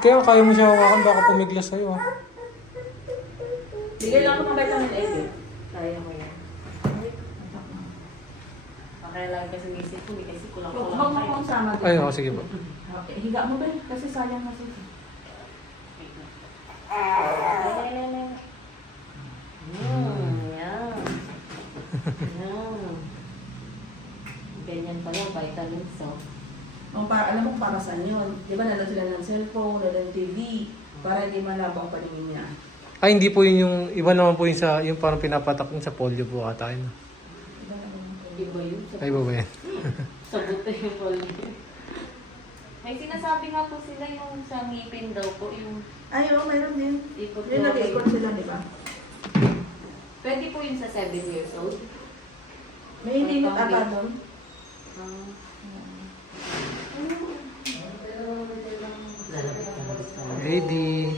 Kaya kaya mo siya hawakan, baka pumiglas sa'yo ah. Bigay lang ako ng vitamin A. Kaya ko yan. Okay lang kasi nisip ko, kasi kulang ko Huwag mo kong sama dito. Ay, oo, sige po. Okay, higa mo ba? Kasi sayang kasi ito. Yan. Yan. Ganyan pala, vitamins, so. Alam mo para saan yun? Di ba nandun sila ng cellphone, nandun ng TV, para hindi malabo ang paningin niya. Ay, hindi po yun yung, iba naman po yung sa, yung parang pinapatak yun sa polio po ata yun. Iba yun. Ay, ba ba yan? Sa buto yung polio. May sinasabi nga po sila yung sa ngipin daw po, yung Ay, oo, mayroon din. ikot Yung nag-iikot sila, di ba? Pwede po yun sa 7 years old. May hiningot ata doon. Lady.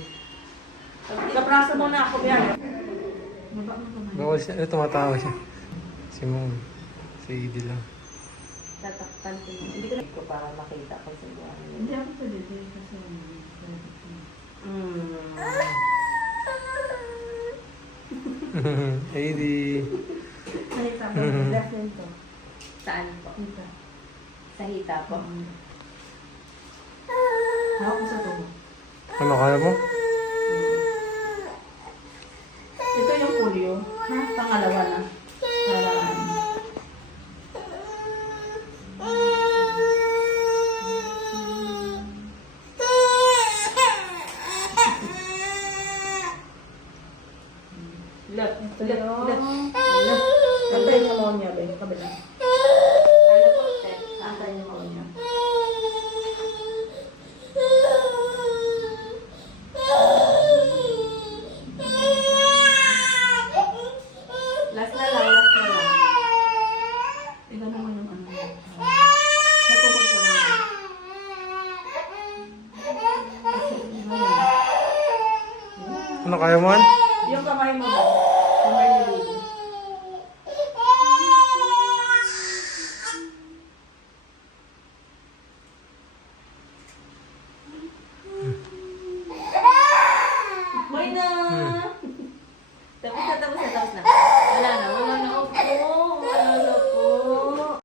Kaprasa mo na ako, yan. Baba mo kamay. Bawal siya, tumatawa siya. Si Mom. Si Edie lang. Tatakpan ko yun. Hindi ko para makita ko sa buwan. Hindi ako pwede kasi Edie. nakita mo, left hand to. Saan po? Kita. Sa hita po. Hawak ko sa tubo. Ano kaya mo? Ito yung polio. Ha? Pangalawa na. Paraan. Left. Left. Antay niya mo niya, ba? Kabila. Ano po, Ted? Antay niya mo niya. Last na lang, last na lang. Tignan mo yung ano. Sa tukod ko lang. Ano kaya mo? Yung kamay mo ba? Kamay ni baby. May na!